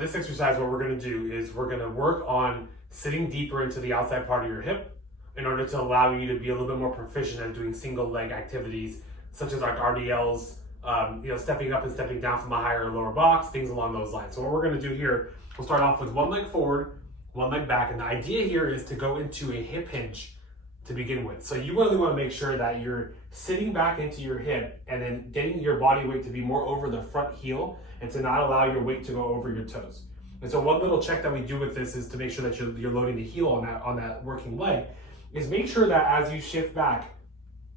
this exercise, what we're gonna do is we're gonna work on sitting deeper into the outside part of your hip in order to allow you to be a little bit more proficient at doing single leg activities, such as like RDLs, stepping up and stepping down from a higher or lower box, things along those lines. So what we're gonna do here, we'll start off with one leg forward, one leg back, and the idea here is to go into a hip hinge to begin with. So you really want to make sure that you're sitting back into your hip and then getting your body weight to be more over the front heel and to not allow your weight to go over your toes. And so one little check that we do with this is to make sure that you're loading the heel on that working leg, is make sure that as you shift back,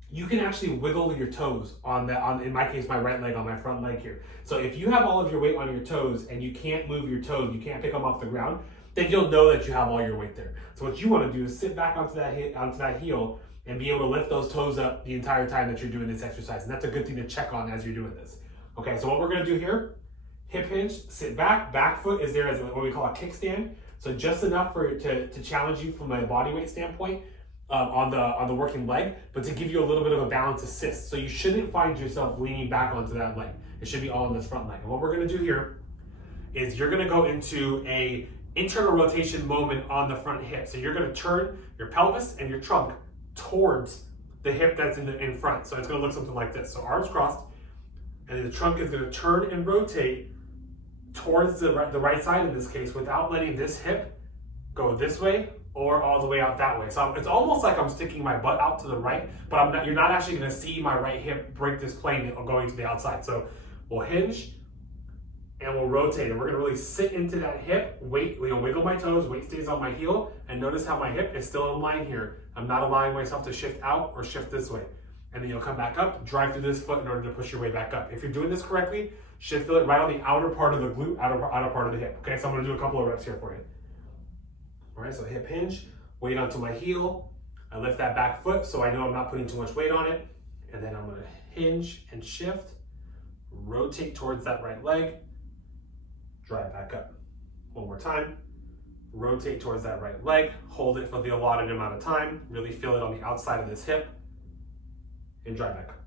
you can actually wiggle your toes in my case, my right leg on my front leg here. So if you have all of your weight on your toes and you can't move your toes, you can't pick them off the ground, then you'll know that you have all your weight there. So what you want to do is sit back onto that heel and be able to lift those toes up the entire time that you're doing this exercise. And that's a good thing to check on as you're doing this. Okay, so what we're going to do here, hip hinge, sit back foot is there as what we call a kickstand. So just enough for it to challenge you from a body weight standpoint on the working leg, but to give you a little bit of a balance assist. So you shouldn't find yourself leaning back onto that leg. It should be all on this front leg. And what we're going to do here is you're going to go into a internal rotation moment on the front hip. So you're going to turn your pelvis and your trunk towards the hip that's in front. So it's going to look something like this. So arms crossed, and then the trunk is going to turn and rotate towards the right side in this case, without letting this hip go this way or all the way out that way. So it's almost like I'm sticking my butt out to the right, but you're not actually going to see my right hip break this plane going to the outside. So we'll hinge and we'll rotate, and we're going to really sit into that hip, wiggle my toes, weight stays on my heel, and notice how my hip is still in line here. I'm not allowing myself to shift out or shift this way. And then you'll come back up, drive through this foot in order to push your way back up. If you're doing this correctly, should feel it right on the outer part of the glute, outer part of the hip. Okay, so I'm going to do a couple of reps here for you. All right, so hip hinge, weight onto my heel. I lift that back foot so I know I'm not putting too much weight on it. And then I'm going to hinge and shift, rotate towards that right leg, drive back up. One more time. Rotate towards that right leg. Hold it for the allotted amount of time. Really feel it on the outside of this hip. And drive back up.